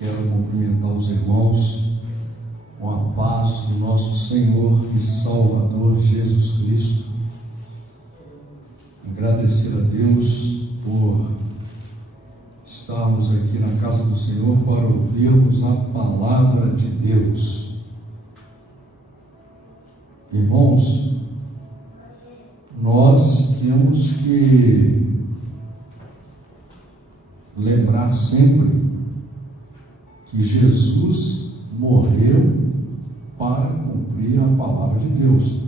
Quero cumprimentar os irmãos com a paz do nosso Senhor e Salvador Jesus Cristo. Agradecer a Deus por estarmos aqui na casa do Senhor para ouvirmos a palavra de Deus. Irmãos, nós temos que lembrar sempre que Jesus morreu para cumprir a palavra de Deus,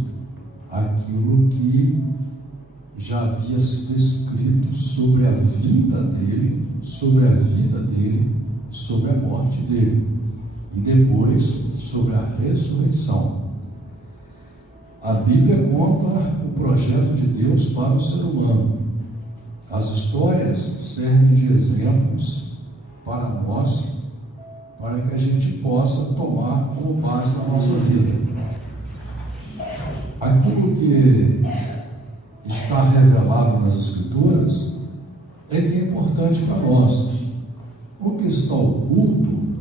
aquilo que já havia sido escrito sobre a vida dele, sobre a vida dele, sobre a morte dele e depois sobre a ressurreição. A Bíblia conta o projeto de Deus para o ser humano. As histórias servem de exemplos para nós, para que a gente possa tomar como base na nossa vida. Aquilo que está revelado nas Escrituras é que é importante para nós. O que está oculto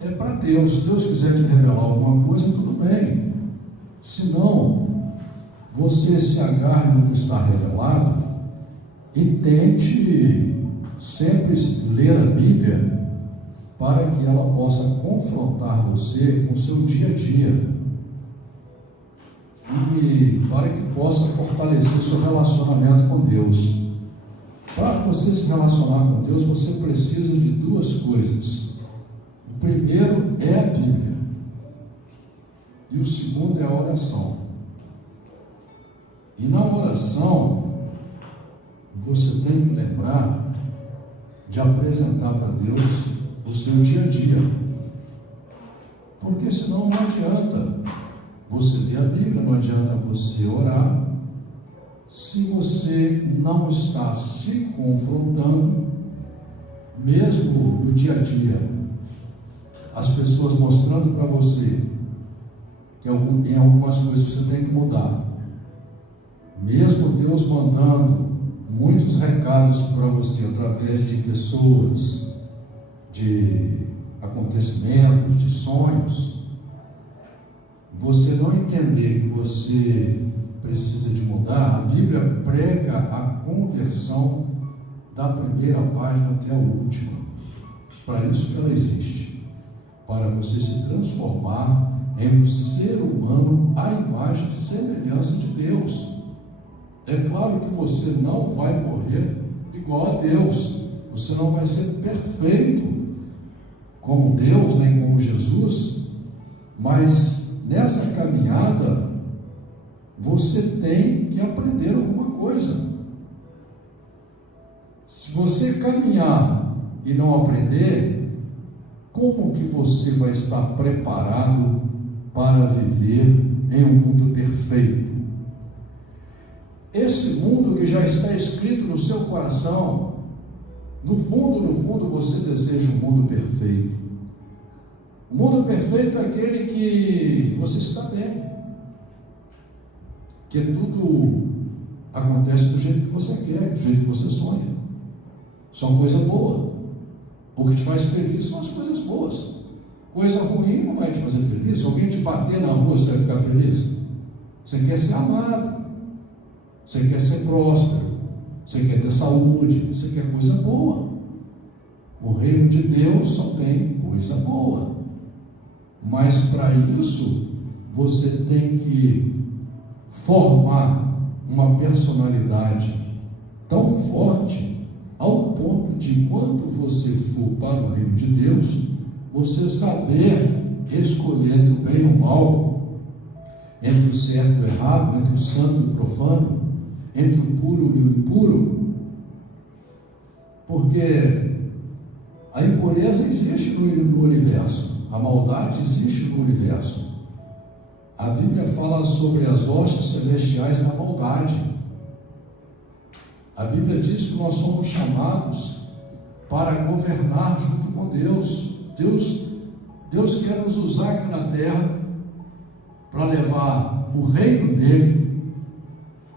é para Deus. Se Deus quiser te revelar alguma coisa, tudo bem. Se não, você se agarre no que está revelado e tente sempre ler a Bíblia para que ela possa confrontar você com o seu dia a dia e para que possa fortalecer seu relacionamento com Deus. Para você se relacionar com Deus, você precisa de duas coisas. O primeiro é a Bíblia e o segundo é a oração. E na oração você tem que lembrar de apresentar para Deus o seu dia a dia, porque senão não adianta você ler a Bíblia, não adianta você orar, se você não está se confrontando, mesmo no dia a dia, as pessoas mostrando para você que em algumas coisas você tem que mudar, mesmo Deus mandando muitos recados para você através de pessoas, de acontecimentos, de sonhos, você não entender que você precisa de mudar. A Bíblia prega a conversão da primeira página até a última. Para isso que ela existe, para você se transformar em um ser humano à imagem e semelhança de Deus. É claro que você não vai morrer igual a Deus, você não vai ser perfeito como Deus, nem como Jesus, mas nessa caminhada você tem que aprender alguma coisa. Se você caminhar e não aprender, como que você vai estar preparado para viver em um mundo perfeito? Esse mundo que já está escrito no seu coração, no fundo você deseja um mundo perfeito. O mundo perfeito é aquele que você está bem, que tudo acontece do jeito que você quer, do jeito que você sonha. Só coisa boa. O que te faz feliz são as coisas boas. Coisa ruim não vai te fazer feliz. Se alguém te bater na rua, você vai ficar feliz? Você quer ser amado, você quer ser próspero, você quer ter saúde, você quer coisa boa. O reino de Deus só tem coisa boa. Mas para isso, você tem que formar uma personalidade tão forte, ao ponto de quando você for para o reino de Deus, você saber escolher entre o bem e o mal, entre o certo e o errado, entre o santo e o profano, entre o puro e o impuro, porque a impureza existe no universo, a maldade existe no universo. A Bíblia fala sobre as hostes celestiais da maldade. A Bíblia diz que nós somos chamados para governar junto com Deus. Deus quer nos usar aqui na terra para levar o reino dele,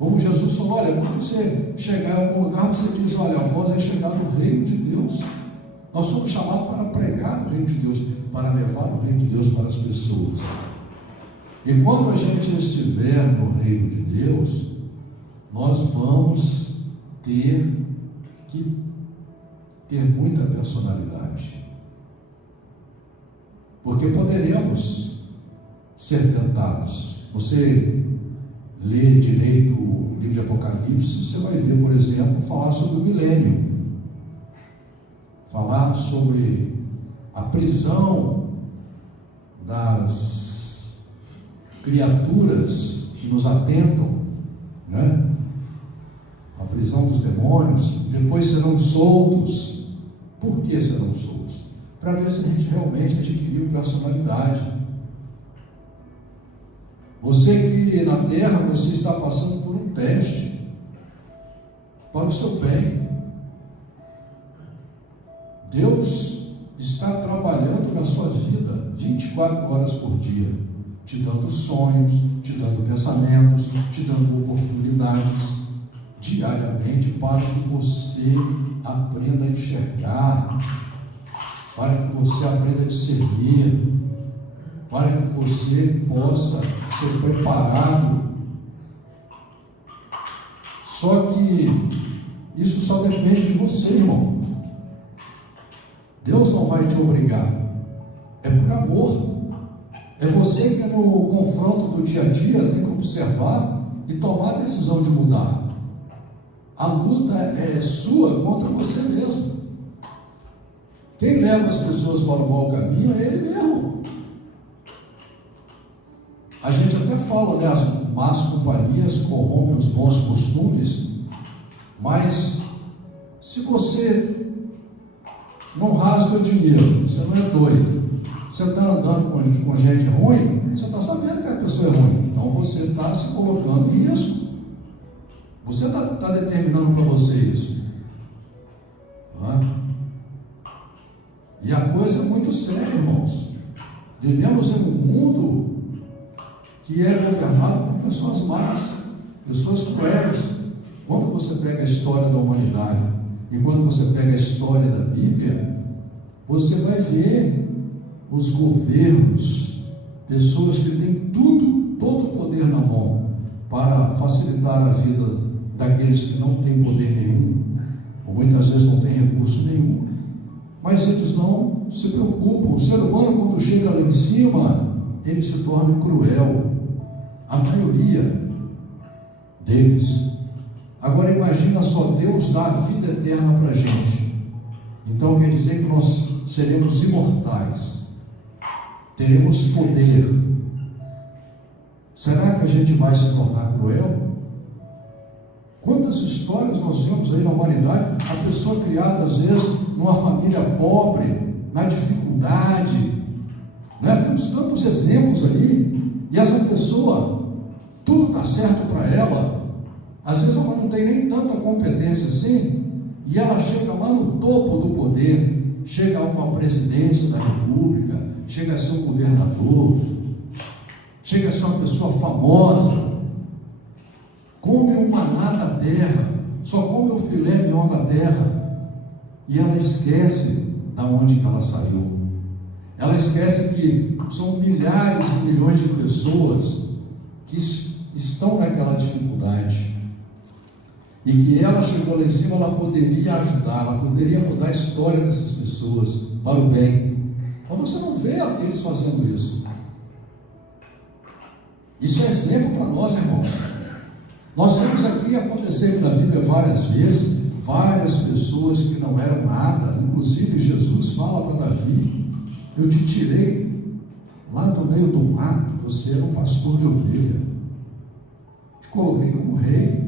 Como Jesus falou, olha, quando você chegar em algum lugar, você diz, olha, a voz é chegada no reino de Deus. Nós somos chamados para pregar o reino de Deus, para levar o reino de Deus para as pessoas. E quando a gente estiver no reino de Deus, nós vamos ter que ter muita personalidade. Porque poderemos ser tentados. Você lê direito o livro de Apocalipse, você vai ver, por exemplo, falar sobre o milênio. Falar sobre a prisão das criaturas que nos atentam, né? A prisão dos demônios, depois serão soltos. Por que serão soltos? Para ver se a gente realmente adquiriu personalidade. Você que na terra, você está passando por um teste para o seu bem. Deus está trabalhando na sua vida 24 horas por dia, te dando sonhos, te dando pensamentos, te dando oportunidades diariamente para que você aprenda a enxergar, para que você aprenda a discernir, para que você possa ser preparado. Só que isso só depende de você, irmão. Deus não vai te obrigar, é por amor. É você que no confronto do dia a dia tem que observar e tomar a decisão de mudar. A luta é sua contra você mesmo. Quem leva as pessoas para o mau caminho é ele mesmo. A gente até fala, né, as más companhias corrompem os bons costumes, mas se você não rasga dinheiro, você não é doido, você está andando com gente ruim, você está sabendo que a pessoa é ruim, então você está se colocando em risco. Você está determinando para você isso. Não é? E a coisa é muito séria, irmãos. Vivemos em um mundo que é governado por pessoas más, pessoas cruéis. Quando você pega a história da humanidade e quando você pega a história da Bíblia, você vai ver os governos, pessoas que têm tudo, todo o poder na mão para facilitar a vida daqueles que não têm poder nenhum, ou muitas vezes não têm recurso nenhum, mas eles não se preocupam. O ser humano, quando chega lá em cima, ele se torna cruel, a maioria deles. Agora imagina só, Deus dá a vida eterna para a gente, então quer dizer que nós seremos imortais, teremos poder. Será que a gente vai se tornar cruel? Quantas histórias nós vemos aí na humanidade, a pessoa criada às vezes numa família pobre, na dificuldade, né? Temos tantos exemplos aí, e essa pessoa, tudo está certo para ela, às vezes ela não tem nem tanta competência assim, e ela chega lá no topo do poder, chega a uma presidência da república, chega a ser um governador, chega a ser uma pessoa famosa, come o maná da terra, só come o filé mignon da terra, e ela esquece da onde que ela saiu. Ela esquece que são milhares e milhões de pessoas que estão naquela dificuldade, e que ela chegou lá em cima, ela poderia ajudar, ela poderia mudar a história dessas pessoas para o bem, mas você não vê eles fazendo isso. Isso é exemplo para nós, irmãos. Nós vemos aqui acontecer na Bíblia várias vezes, várias pessoas que não eram nada, inclusive Jesus fala para Davi: eu te tirei lá do meio do mato, você era um pastor de ovelha, te coloquei como rei.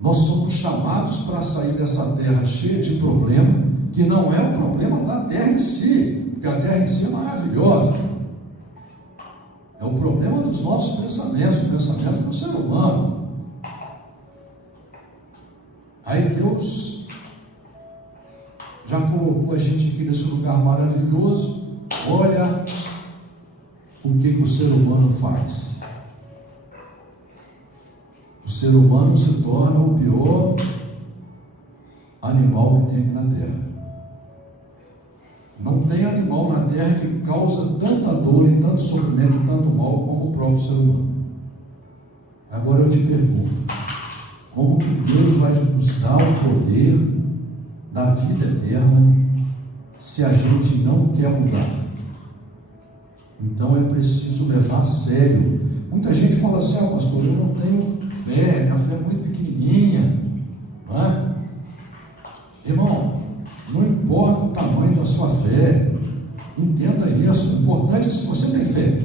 Nós somos chamados para sair dessa terra cheia de problema, que não é o problema da terra em si, porque a terra em si é maravilhosa, é o problema dos nossos pensamentos, o pensamento do ser humano. Aí Deus já colocou a gente aqui nesse lugar maravilhoso. Olha o que o ser humano faz. o ser humano se torna o pior animal que tem aqui na Terra. Não tem animal na Terra que causa tanta dor e tanto sofrimento e tanto mal como o próprio ser humano. Agora eu te pergunto, como que Deus vai nos dar o poder da vida eterna se a gente não quer mudar? Então é preciso levar a sério. Muita gente fala assim: ah, pastor, eu não tenho fé, minha fé é muito pequenininha, não é? Irmão, não importa o tamanho da sua fé, entenda isso. O importante é se você tem fé.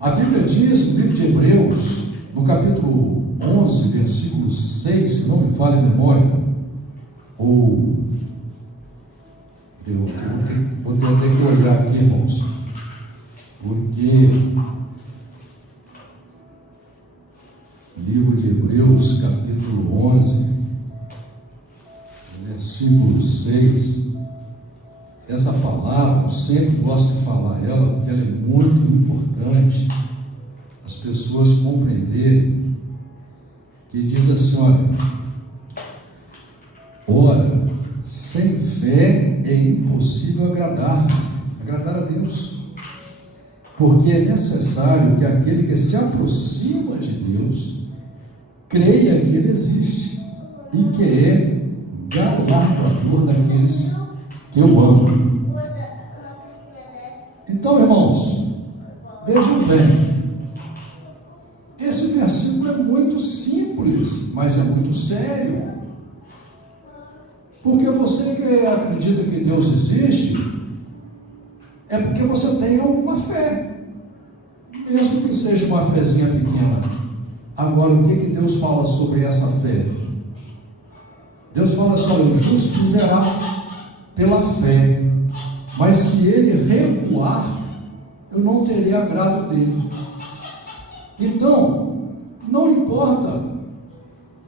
A Bíblia diz, no livro de Hebreus, no capítulo 11, versículo 6, se não me falha a memória, ou eu vou ter até que olhar aqui, irmãos, porque livro de Hebreus, capítulo 11, versículo 6, essa palavra, eu sempre gosto de falar ela, porque ela é muito importante as pessoas compreenderem, que diz assim: ora, sem fé é impossível agradar a Deus, porque é necessário que aquele que se aproxima de Deus creia que Ele existe e que é galardoador daqueles que eu amo. Então, irmãos, vejam bem, esse versículo é muito simples, mas é muito sério. Porque você que acredita que Deus existe, é porque você tem alguma fé, mesmo que seja uma fezinha pequena. Agora, o que Deus fala sobre essa fé? Deus fala assim: olha, o justo viverá pela fé, mas se ele recuar, eu não terei agrado dele. Então, não importa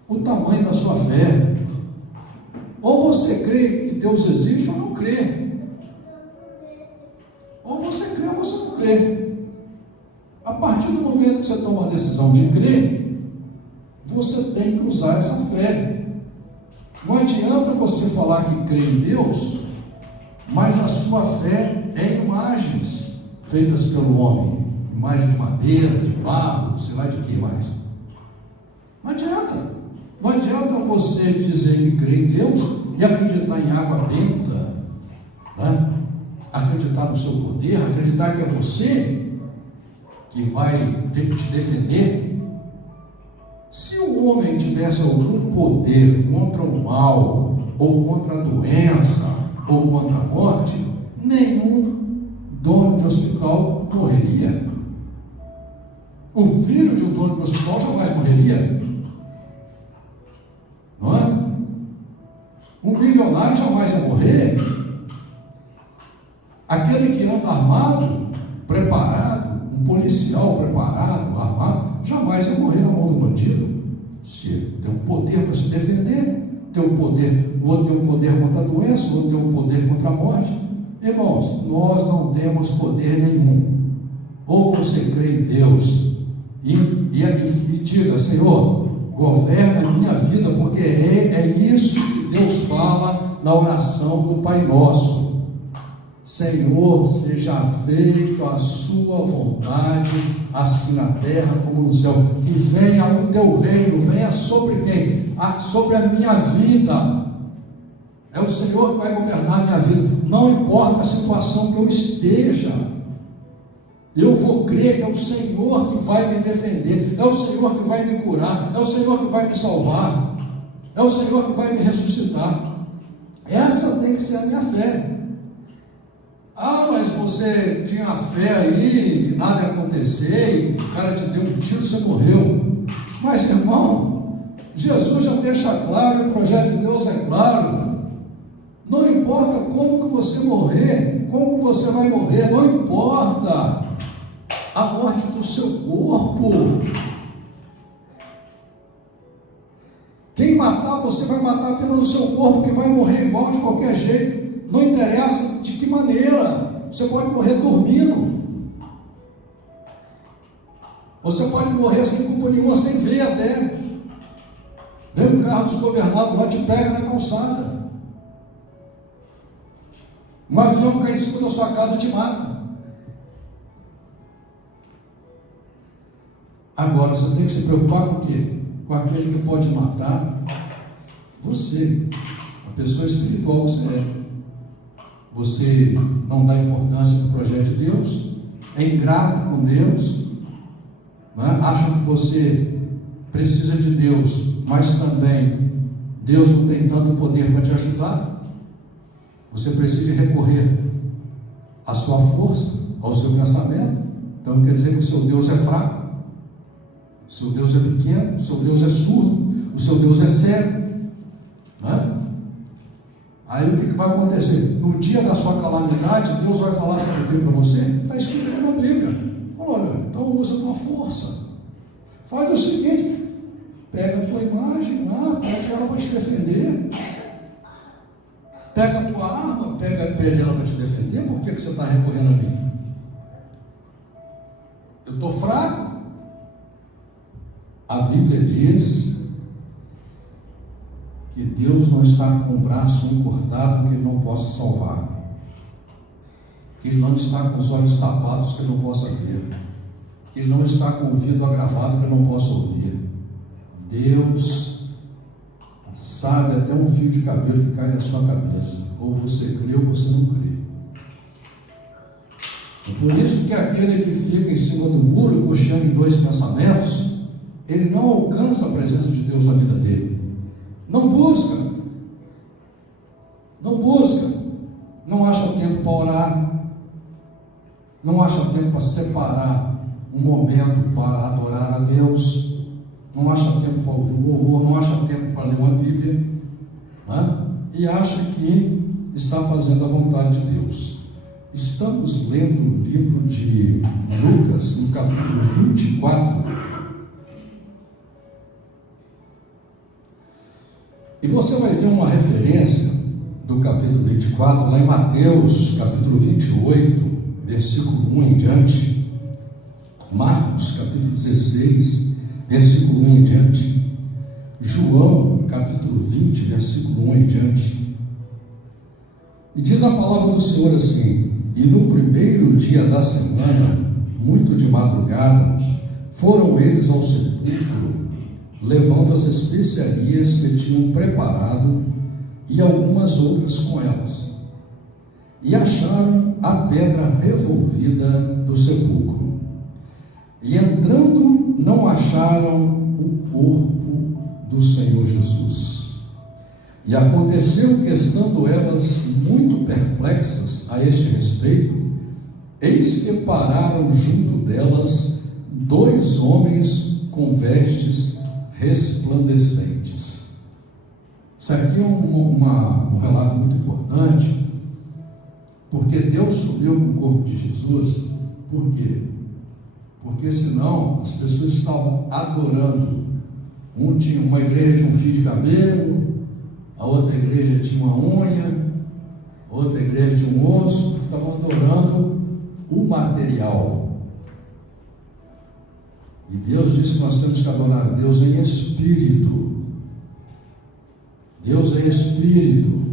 o tamanho da sua fé, ou você crê que Deus existe ou não crê, ou você crê ou você não crê. A partir do momento que você toma a decisão de crer, você tem que usar essa fé. Não adianta você falar que crê em Deus, mas a sua fé é em imagens feitas pelo homem, imagens de madeira, de barro, sei lá de que mais. Não adianta. Não adianta você dizer que crê em Deus e acreditar em água benta, né? Acreditar no seu poder, acreditar que é você que vai ter que te defender. Se o homem tivesse algum poder contra o mal, ou contra a doença, ou contra a morte, nenhum dono de hospital morreria. O filho de um dono de hospital jamais morreria, não é? Um bilionário jamais ia morrer. Aquele que anda armado, preparado, um policial preparado, armado, jamais ia morrer na mão do bandido. Se tem um poder para se defender, tem um poder, o outro tem um poder contra a doença, o outro tem um poder contra a morte. Irmãos, nós não temos poder nenhum. Ou você crê em Deus e diga: Senhor, governa a minha vida, porque é isso que Deus fala na oração do Pai Nosso. Senhor, seja feita a sua vontade, assim na terra como no céu. Que venha o teu reino, venha sobre quem? Sobre a minha vida. É o Senhor que vai governar a minha vida. Não importa a situação que eu esteja, eu vou crer que é o Senhor que vai me defender, é o Senhor que vai me curar, é o Senhor que vai me salvar, é o Senhor que vai me ressuscitar. Essa tem que ser a minha fé. Ah, mas você tinha fé aí, que nada ia acontecer, e o cara te deu um tiro e você morreu. Mas, irmão, Jesus já deixa claro, o projeto de Deus é claro. Não importa como que você morrer, como que você vai morrer, não importa a morte do seu corpo. Quem matar, você vai matar apenas o seu corpo, que vai morrer igual de qualquer jeito. Não interessa de que maneira. Você pode morrer dormindo. Você pode morrer sem culpa nenhuma, sem ver até. Vem um carro desgovernado lá, te pega na calçada. Um avião cai em cima da sua casa, te mata. Agora, você tem que se preocupar com o quê? Com aquele que pode matar você, a pessoa espiritual que você é. Você não dá importância para o projeto de Deus, é ingrato com Deus, né? Acha que você precisa de Deus, mas também Deus não tem tanto poder para te ajudar. Você precisa recorrer à sua força, ao seu pensamento. Então quer dizer que o seu Deus é fraco, o seu Deus é pequeno, o seu Deus é surdo, o seu Deus é cego, né? Aí o que vai acontecer? No dia da sua calamidade, Deus vai falar, sabe o que para você? Está escrito aqui na Bíblia. Olha, então usa a tua força. Faz o seguinte, pega a tua imagem lá, pede ela para te defender. Pega a tua arma, pede ela para te defender. Por que você está recorrendo a mim? Eu estou fraco. A Bíblia diz que Deus não está com o braço encurtado que Ele não possa salvar, que Ele não está com os olhos tapados que Ele não possa ver, que Ele não está com o ouvido agravado que Ele não possa ouvir. Deus sabe até um fio de cabelo que cai na sua cabeça, ou você crê ou você não crê. É por isso que aquele que fica em cima do muro, cocheando em dois pensamentos, ele não alcança a presença de Deus na vida dele. Não busca, não acha tempo para orar, não acha tempo para separar um momento para adorar a Deus, não acha tempo para ouvir o louvor, não acha tempo para ler uma Bíblia, né? E acha que está fazendo a vontade de Deus. Estamos lendo o livro de Lucas, no capítulo 24, e você vai ver uma referência do capítulo 24, lá em Mateus, capítulo 28, versículo 1 em diante, Marcos, capítulo 16, versículo 1 em diante, João, capítulo 20, versículo 1 em diante. E diz a palavra do Senhor assim: e no primeiro dia da semana, muito de madrugada, foram eles ao sepulcro, levando as especiarias que tinham preparado e algumas outras com elas, e acharam a pedra revolvida do sepulcro, e entrando não acharam o corpo do Senhor Jesus. E aconteceu que, estando elas muito perplexas a este respeito, eis que pararam junto delas dois homens com vestes resplandecentes. Isso aqui é um relato muito importante, porque Deus subiu com o corpo de Jesus. Por quê? Porque senão as pessoas estavam adorando. Um tinha uma igreja, tinha um fio de cabelo, a outra igreja tinha uma unha, a outra igreja tinha um osso, estavam adorando o material. E Deus disse que nós temos que adorar a Deus em espírito. Deus é espírito,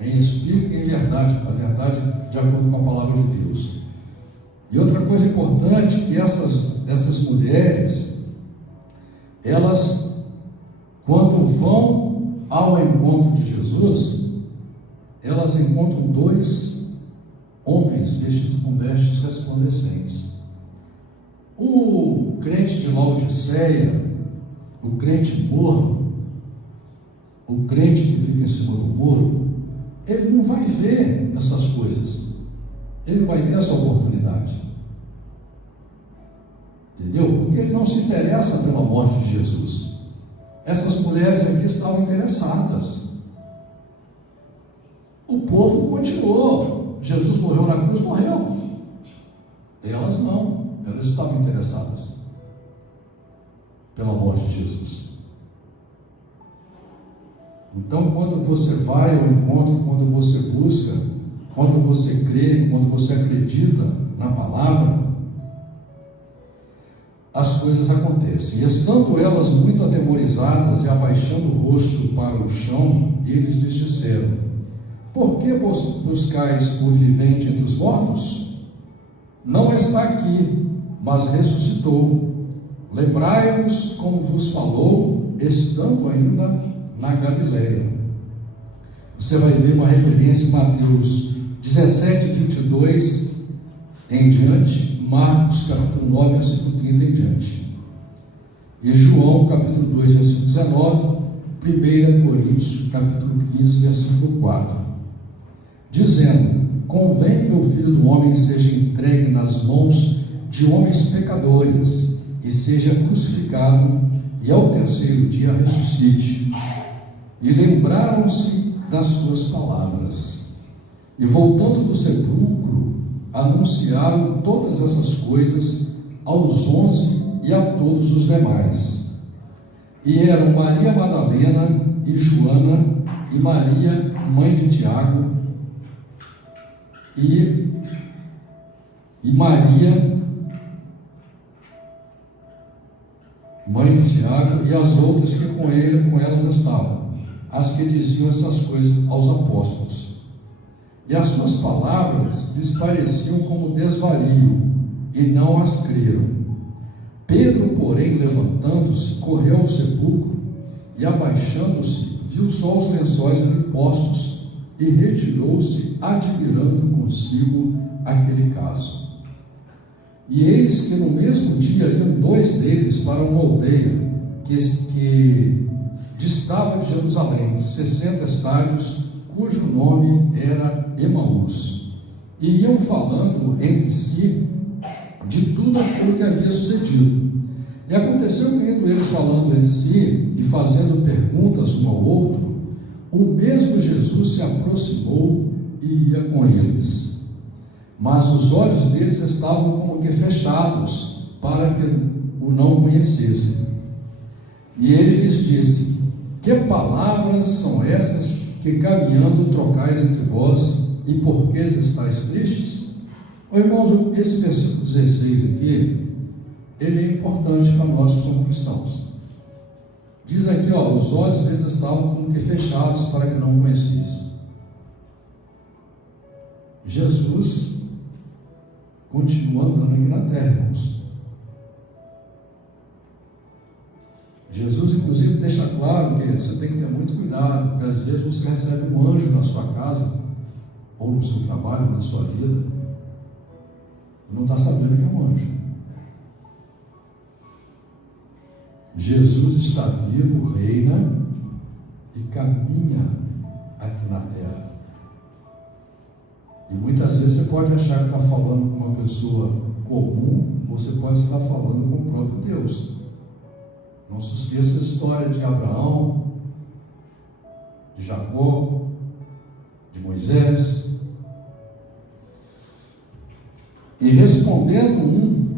em espírito e em verdade, a verdade de acordo com a palavra de Deus. E outra coisa importante, que essas mulheres, elas, quando vão ao encontro de Jesus, elas encontram dois homens vestidos com vestes resplandecentes. O crente de Laodiceia, o crente morno, o crente que fica em cima do muro, ele não vai ver essas coisas, ele não vai ter essa oportunidade, entendeu? Porque ele não se interessa pela morte de Jesus. Essas mulheres aqui estavam interessadas. O povo continuou. Jesus morreu na cruz, morreu. Elas não, elas estavam interessadas pela morte de Jesus. Então, quando você vai ao encontro, quando você busca, quando você crê, quando você acredita na palavra, as coisas acontecem. E estando elas muito atemorizadas e abaixando o rosto para o chão, eles lhes disseram: por que buscais o vivente entre os mortos? Não está aqui, mas ressuscitou. Lembrai-vos como vos falou, estando ainda na Galileia. Você vai ver uma referência em Mateus 17, 22 em diante, Marcos capítulo 9, versículo 30 em diante, e João capítulo 2, versículo 19, 1 Coríntios capítulo 15, versículo 4, dizendo: convém que o Filho do Homem seja entregue nas mãos de homens pecadores e seja crucificado, e ao terceiro dia ressuscite. E lembraram-se das suas palavras, e voltando do sepulcro, anunciaram todas essas coisas aos 11 e a todos os demais. E eram Maria Madalena e Joana e Maria, mãe de Tiago, e Maria, mãe de Tiago, e as outras que com elas estavam, as que diziam essas coisas aos apóstolos. E as suas palavras lhes pareciam como desvario, e não as creram. Pedro, porém, levantando-se, correu ao sepulcro, e abaixando-se, viu só os lençóis ali postos, e retirou-se, admirando consigo aquele caso. E eis que no mesmo dia iam 2 deles para uma aldeia que distava de Jerusalém, 60 estádios, cujo nome era Emaús, e iam falando entre si de tudo aquilo que havia sucedido. E aconteceu que, indo eles falando entre si e fazendo perguntas um ao outro, o mesmo Jesus se aproximou e ia com eles. Mas os olhos deles estavam como que fechados, para que o não conhecessem. E ele lhes disse: que palavras são essas que caminhando trocais entre vós, e por que estáis tristes? Irmãos, esse versículo 16 aqui, ele é importante para nós que somos cristãos. Diz aqui, os olhos deles estavam como que fechados, para que não conhecessem. Jesus continua andando aqui na terra, irmãos. Jesus, inclusive, deixa claro que você tem que ter muito cuidado, porque às vezes você recebe um anjo na sua casa, ou no seu trabalho, na sua vida, e não está sabendo que é um anjo. Jesus está vivo, reina e caminha aqui na terra. E muitas vezes você pode achar que está falando com uma pessoa comum, ou você pode estar falando com o próprio Deus. Não se esqueça da história de Abraão, de Jacó, de Moisés. E respondendo um,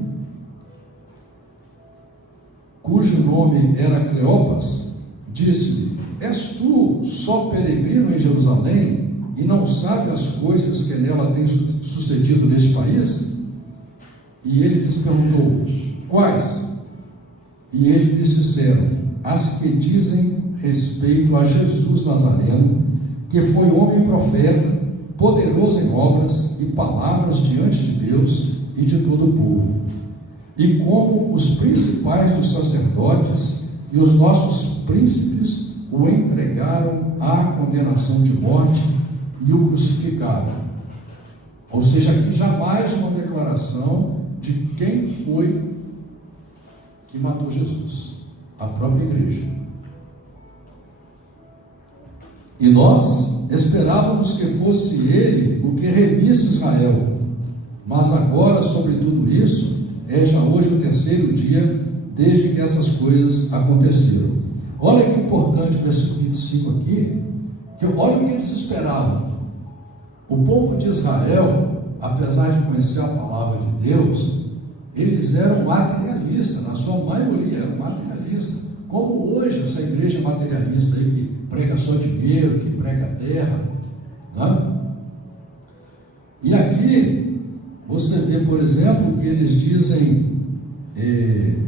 cujo nome era Cleopas, disse-lhe: és tu só peregrino em Jerusalém e não sabe as coisas que nela têm sucedido neste país? E ele lhes perguntou: quais? E ele lhes disseram: as que dizem respeito a Jesus Nazareno, que foi homem profeta, poderoso em obras e palavras diante de Deus e de todo o povo, e como os principais dos sacerdotes e os nossos príncipes o entregaram à condenação de morte e o crucificaram. Ou seja, aqui jamais uma declaração de quem foi que matou Jesus, a própria igreja. E nós esperávamos que fosse ele o que remisse Israel, mas agora, sobre tudo isso, é já hoje o 3º dia desde que essas coisas aconteceram. Olha que importante o versículo 25 aqui, que olha o que eles esperavam. O povo de Israel, apesar de conhecer a palavra de Deus, eles eram materialistas, na sua maioria eram materialistas, como hoje essa igreja materialista aí, que prega só dinheiro, que prega terra, né? E aqui você vê, por exemplo, que eles dizem que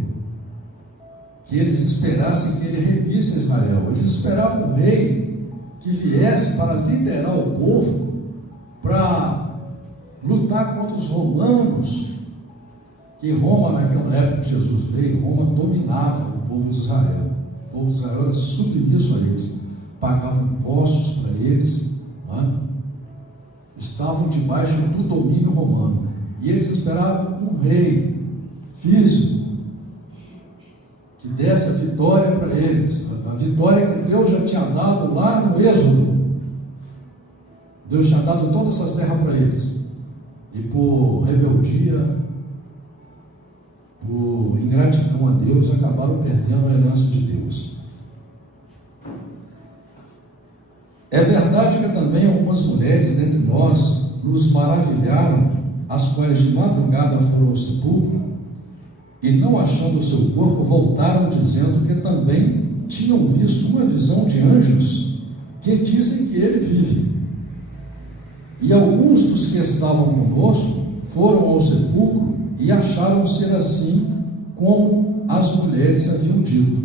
eles esperassem que ele remisse Israel. Eles esperavam um rei que viesse para liderar o povo, para lutar contra os romanos, que Roma, naquela época que Jesus veio, Roma dominava o povo de Israel. O povo de Israel era submisso a eles, pagavam impostos para eles, estavam debaixo do domínio romano, e eles esperavam um rei físico, que desse a vitória para eles, a vitória que Deus já tinha dado lá no Êxodo. Deus tinha dado todas essas terras para eles, e por rebeldia, por ingratidão a Deus, acabaram perdendo a herança de Deus. É verdade que também algumas mulheres dentre nós nos maravilharam, as quais de madrugada foram ao sepulcro, e não achando o seu corpo, voltaram dizendo que também tinham visto uma visão de anjos, que dizem que ele vive. E alguns dos que estavam conosco foram ao sepulcro e acharam ser assim como as mulheres haviam dito,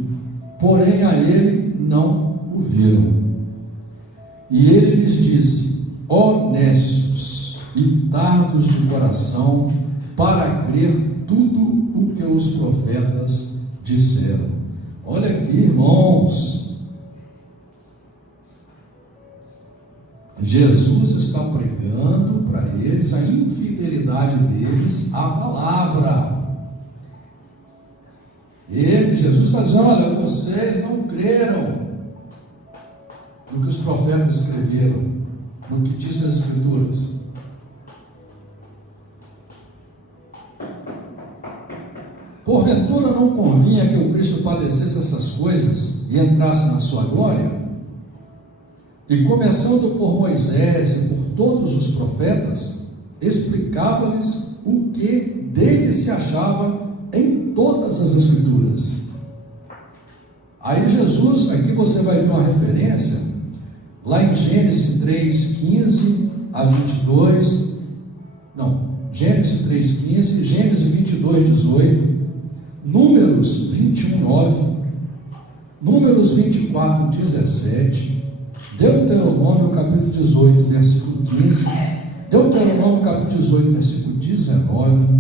porém a ele não o viram. E ele lhes disse: ó nécios e tardos de coração, para crer tudo o que os profetas disseram. Olha aqui, irmãos, Jesus está pregando para eles a infidelidade deles à palavra. Jesus está dizendo: olha, vocês não creram no que os profetas escreveram, no que diz as Escrituras. Porventura não convinha que o Cristo padecesse essas coisas e entrasse na sua glória? E começando por Moisés e por todos os profetas, explicava-lhes o que dele se achava em todas as Escrituras. Aí Jesus, aqui você vai ver uma referência, lá em Gênesis 3:15 a 22, Gênesis 3:15, Gênesis 22:18, Números 21:9, Números 24:17, Deuteronômio capítulo 18, versículo 15, Deuteronômio capítulo 18, versículo 19,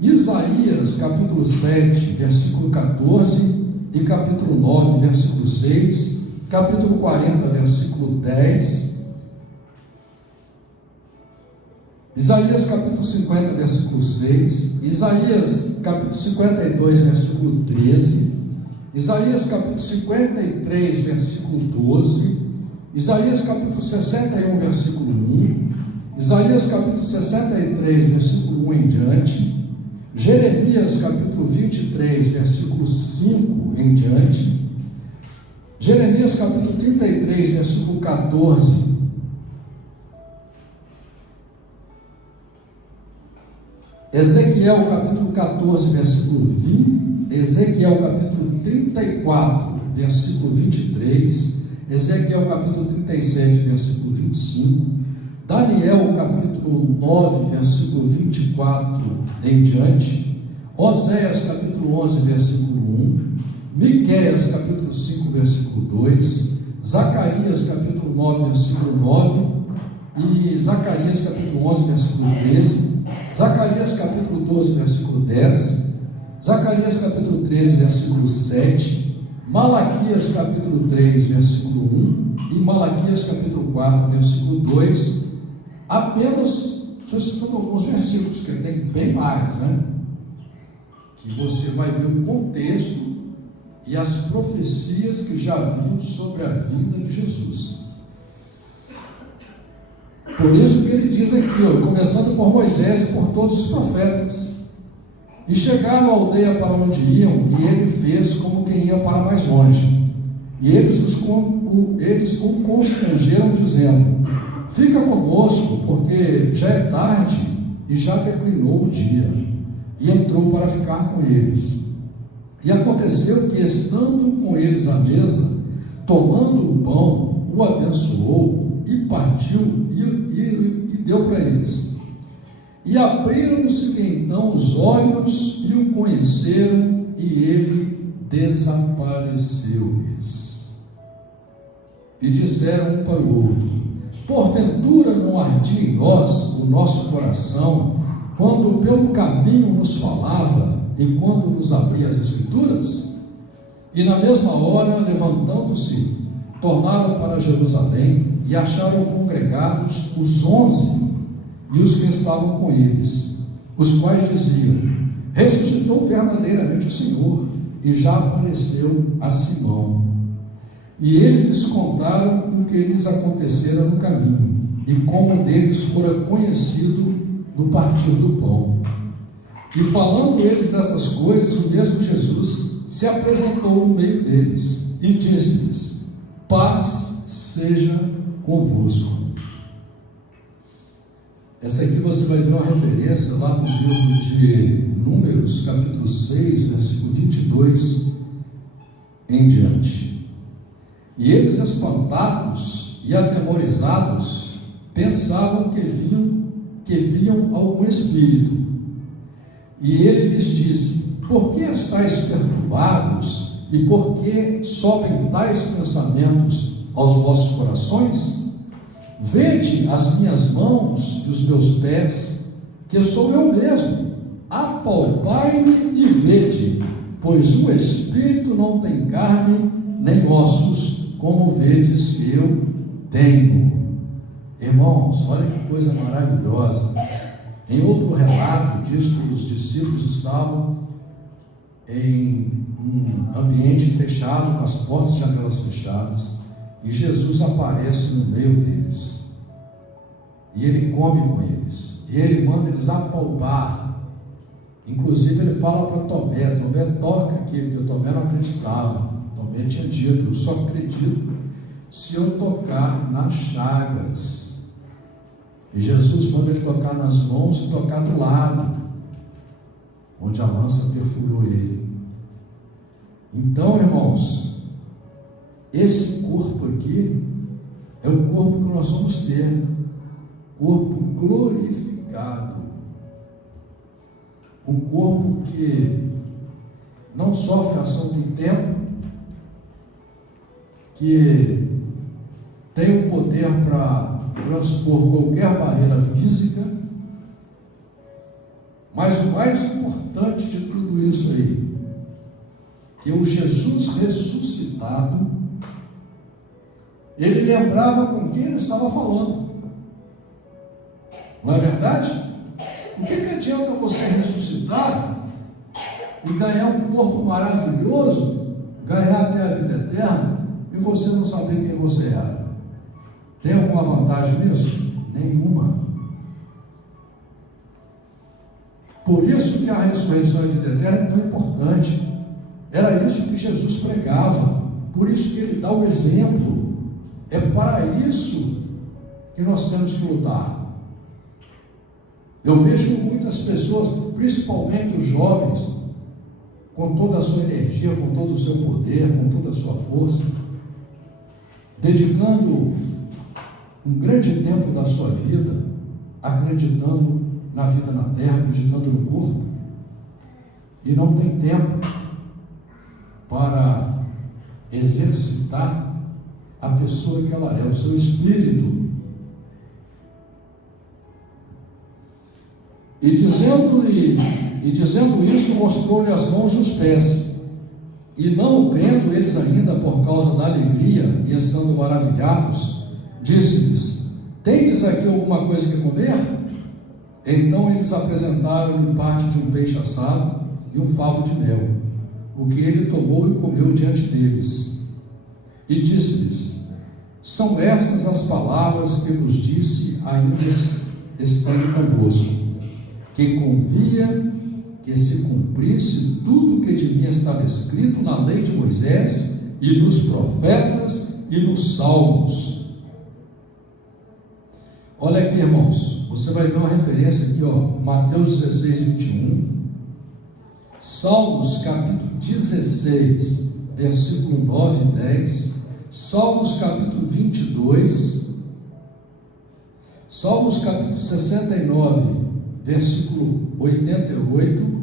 Isaías capítulo 7, versículo 14 e capítulo 9, versículo 6, capítulo 40, versículo 10, Isaías capítulo 50, versículo 6, Isaías capítulo 52, versículo 13, Isaías capítulo 53, versículo 12, Isaías capítulo 61, versículo 1, Isaías capítulo 63, versículo 1 em diante, Jeremias capítulo 23, versículo 5 em diante, Jeremias capítulo 33, versículo 14, Ezequiel capítulo 14, versículo 20, Ezequiel capítulo 34, versículo 23, Ezequiel capítulo 37, versículo 25, Daniel capítulo 9, versículo 24 em diante, Oséias capítulo 11, versículo 1, Miqueias capítulo 5, versículo 2, Zacarias capítulo 9, versículo 9, e Zacarias capítulo 11, versículo 13, Zacarias capítulo 12, versículo 10, Zacarias capítulo 13, versículo 7, Malaquias capítulo 3, versículo 1 e Malaquias capítulo 4, versículo 2, apenas estou citando alguns versículos, que tem bem mais, que você vai ver o contexto e as profecias que já haviam sobre a vinda de Jesus. Por isso que ele diz aqui, começando por Moisés e por todos os profetas, e chegaram à aldeia para onde iam, e ele fez como quem ia para mais longe, e eles o constrangeram, dizendo: fica conosco, porque já é tarde e já declinou o dia. E entrou para ficar com eles. E aconteceu que, estando com eles à mesa, tomando o pão, o abençoou e partiu e deu para eles. E abriram-se então os olhos e o conheceram, e ele desapareceu-lhes. E disseram um para o outro: porventura não ardia em nós o nosso coração, quando pelo caminho nos falava e quando nos abria as Escrituras? E na mesma hora, levantando-se, tornaram para Jerusalém e acharam congregados os 11 e os que estavam com eles, os quais diziam: ressuscitou verdadeiramente o Senhor e já apareceu a Simão. E eles lhes contaram o que lhes acontecera no caminho e como deles fora conhecido no partir do pão. E falando eles dessas coisas, o mesmo Jesus se apresentou no meio deles e disse-lhes: paz seja convosco. Essa aqui você vai ver uma referência lá no livro de Números, capítulo 6, versículo 22 em diante. E eles, espantados e atemorizados, pensavam que viam algum espírito. E ele lhes disse: por que estáis perturbados e por que sobem tais pensamentos aos vossos corações? Vede as minhas mãos e os meus pés, que sou eu mesmo. Apalpai-me e vede, pois o espírito não tem carne nem ossos, como vedes que eu tenho. Irmãos, olha que coisa maravilhosa. Em outro relato diz que os discípulos estavam em um ambiente fechado, com as portas e janelas fechadas, e Jesus aparece no meio deles, e ele come com eles, e ele manda eles apalpar. Inclusive ele fala para Tomé: Tomé, toca aqui, porque o Tomé não acreditava. Tomé tinha dito: eu só acredito se eu tocar nas chagas. E Jesus manda ele tocar nas mãos e tocar do lado onde a lança perfurou ele. Então, irmãos, esse corpo aqui é o corpo que nós vamos ter, corpo glorificado, um corpo que não sofre ação do tempo, que tem o poder para transpor qualquer barreira física, mas o mais importante de tudo isso aí, que o Jesus ressuscitado, ele lembrava com quem ele estava falando. Não é verdade? O que adianta você ressuscitar e ganhar um corpo maravilhoso, ganhar até a vida eterna, e você não saber quem você era? Tem alguma vantagem nisso? Nenhuma. Por isso que a ressurreição e a vida eterna é tão importante. Era isso que Jesus pregava, por isso que ele dá o exemplo. É para isso que nós temos que lutar. Eu vejo muitas pessoas, principalmente os jovens, com toda a sua energia, com todo o seu poder, com toda a sua força, dedicando um grande tempo da sua vida, acreditando na vida na terra, acreditando no corpo, e não tem tempo para exercitar a pessoa que ela é, o seu espírito. E dizendo isso, mostrou-lhe as mãos e os pés. E não crendo eles ainda por causa da alegria e estando maravilhados, disse-lhes: tendes aqui alguma coisa que comer? Então eles apresentaram-lhe parte de um peixe assado e um favo de mel, o que ele tomou e comeu diante deles. E disse-lhes: são estas as palavras que vos disse ainda estando convosco, que convia que se cumprisse tudo o que de mim estava escrito na lei de Moisés e nos profetas e nos salmos. Olha aqui, irmãos, você vai ver uma referência aqui, Mateus 16, 21, Salmos capítulo 16, versículo 9 e 10, Salmos capítulo 22, Salmos capítulo 69, versículo 88.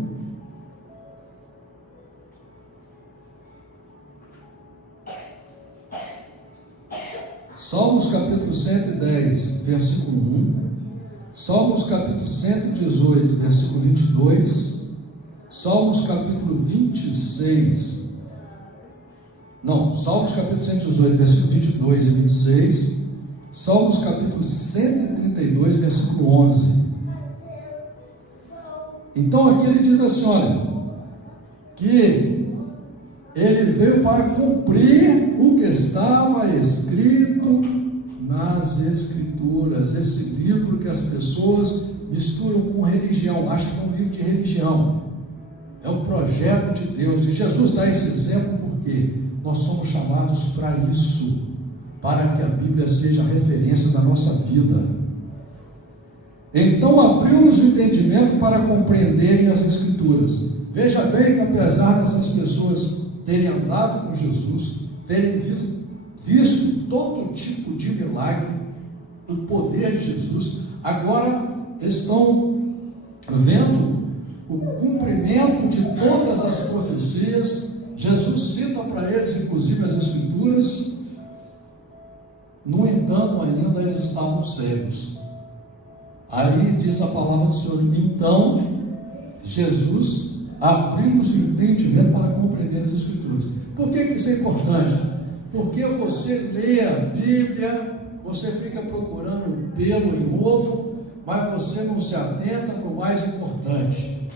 Salmos capítulo 110, versículo 1. Salmos capítulo 118, versículo 22. Salmos capítulo 26. Salmos capítulo 118, versículo 22 e 26. Salmos capítulo 132, versículo 11. Então aqui ele diz assim, olha, que ele veio para cumprir o que estava escrito nas Escrituras. Esse livro que as pessoas misturam com religião, acham que é um livro de religião. É o projeto de Deus. E Jesus dá esse exemplo porque nós somos chamados para isso, para que a Bíblia seja a referência da nossa vida. Então abriu-nos o entendimento para compreenderem as Escrituras. Veja bem que apesar dessas pessoas terem andado com Jesus, terem visto todo tipo de milagre, o poder de Jesus, agora estão vendo o cumprimento de todas as profecias. Jesus cita para eles, inclusive, as Escrituras. No entanto, ainda eles estavam cegos. Aí diz a palavra do Senhor: então Jesus abriu-nos o entendimento para compreender as Escrituras. Por que isso é importante? Porque você lê a Bíblia, você fica procurando pelo em ovo, mas você não se atenta para o mais importante,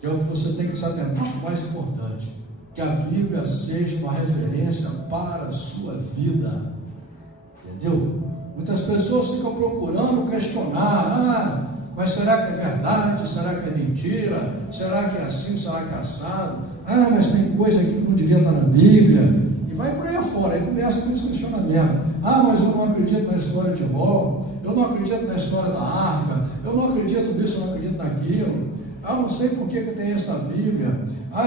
que é o que você tem que se atentar para o mais importante, que a Bíblia seja uma referência para a sua vida. Entendeu? Muitas pessoas ficam procurando questionar, mas será que é verdade? Será que é mentira? Será que é assim? Será que é assado? Mas tem coisa aqui que não devia estar na Bíblia. E vai por aí afora, aí começa com esse questionamento. Mas eu não acredito na história de Jó, eu não acredito na história da arca, eu não acredito nisso, eu não acredito naquilo. Não sei por que tem isso na Bíblia.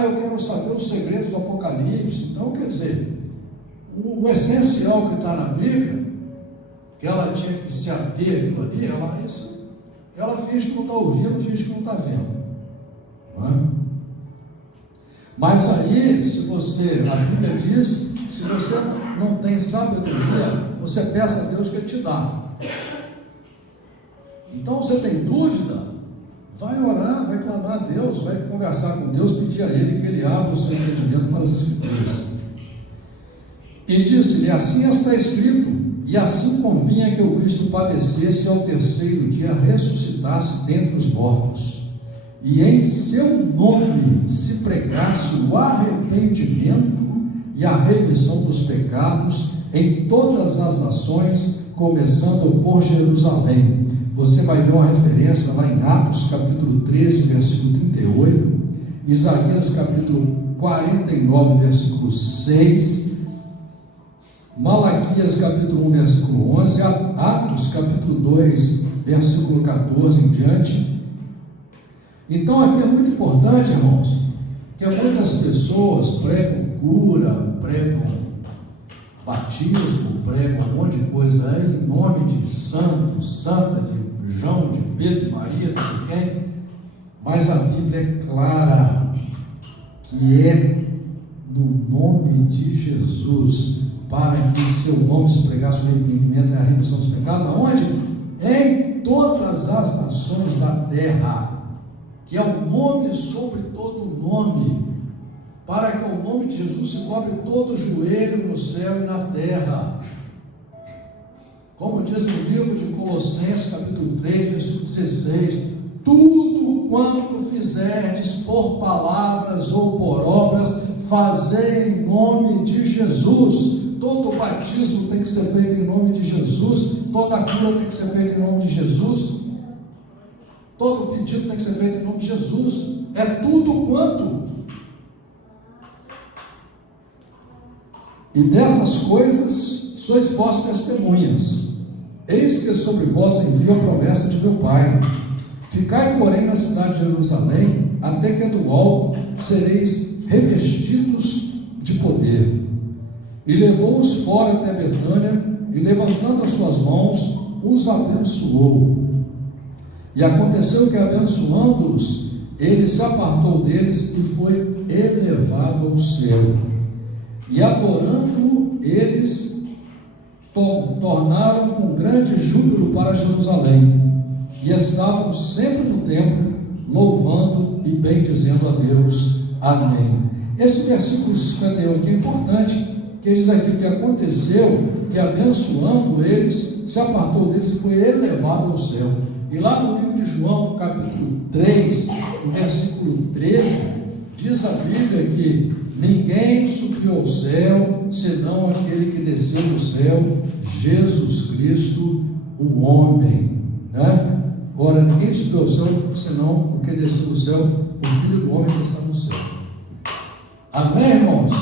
Eu quero saber os segredos do Apocalipse. Então, quer dizer, o essencial que está na Bíblia, que ela tinha que se ater aquilo ali, ela finge que não está ouvindo, finge que não está vendo. Não é? Mas aí, a Bíblia diz, se você não tem sabedoria, você peça a Deus que Ele te dá. Então, você tem dúvida, vai orar, vai clamar a Deus, vai conversar com Deus, pedir a Ele que Ele abra o seu entendimento para as Escrituras. E disse-lhe: assim está escrito, e assim convinha que o Cristo padecesse e ao terceiro dia ressuscitasse dentre os mortos, e em seu nome se pregasse o arrependimento e a remissão dos pecados em todas as nações, começando por Jerusalém. Você vai ver uma referência lá em Atos capítulo 13, versículo 38, Isaías capítulo 49, versículo 6, Malaquias capítulo 1, versículo 11, Atos capítulo 2, versículo 14 em diante. Então aqui é muito importante, irmãos, que muitas pessoas pregam cura, pregam batismo, pregam um monte de coisa aí, em nome de santo, santa, de João, de Pedro, de Maria, não sei quem, mas a Bíblia é clara, que é no nome de Jesus, para que seu nome se pregasse o arrependimento e a remissão dos pecados, aonde? Em todas as nações da terra, que é o nome sobre todo nome, para que o nome de Jesus se cobre todo joelho no céu e na terra. Como diz no livro de Colossenses, capítulo 3, versículo 16: tudo quanto fizerdes por palavras ou por obras, fazei em nome de Jesus. Todo batismo tem que ser feito em nome de Jesus, toda cura tem que ser feita em nome de Jesus, todo pedido tem que ser feito em nome de Jesus. É tudo quanto. E dessas coisas sois vós testemunhas. Eis que sobre vós envio a promessa de meu Pai. Ficai, porém, na cidade de Jerusalém, até que do alto sereis revestidos de poder. E levou-os fora até Betânia, e levantando as suas mãos, os abençoou. E aconteceu que, abençoando-os, ele se apartou deles e foi elevado ao céu. E adorando-o, eles tornaram com grande júbilo para Jerusalém. E estavam sempre no templo, louvando e bendizendo a Deus. Amém. Esse versículo 51 aqui é importante, que diz aqui que aconteceu, que abençoando eles, se apartou deles e foi elevado ao céu. E lá no livro de João, capítulo 3, no versículo 13, diz a Bíblia que ninguém subiu ao céu, senão aquele que desceu do céu, Jesus Cristo, o homem, né? Ora, ninguém subiu ao céu, senão o que desceu do céu, o Filho do homem que está no céu. Amém, irmãos?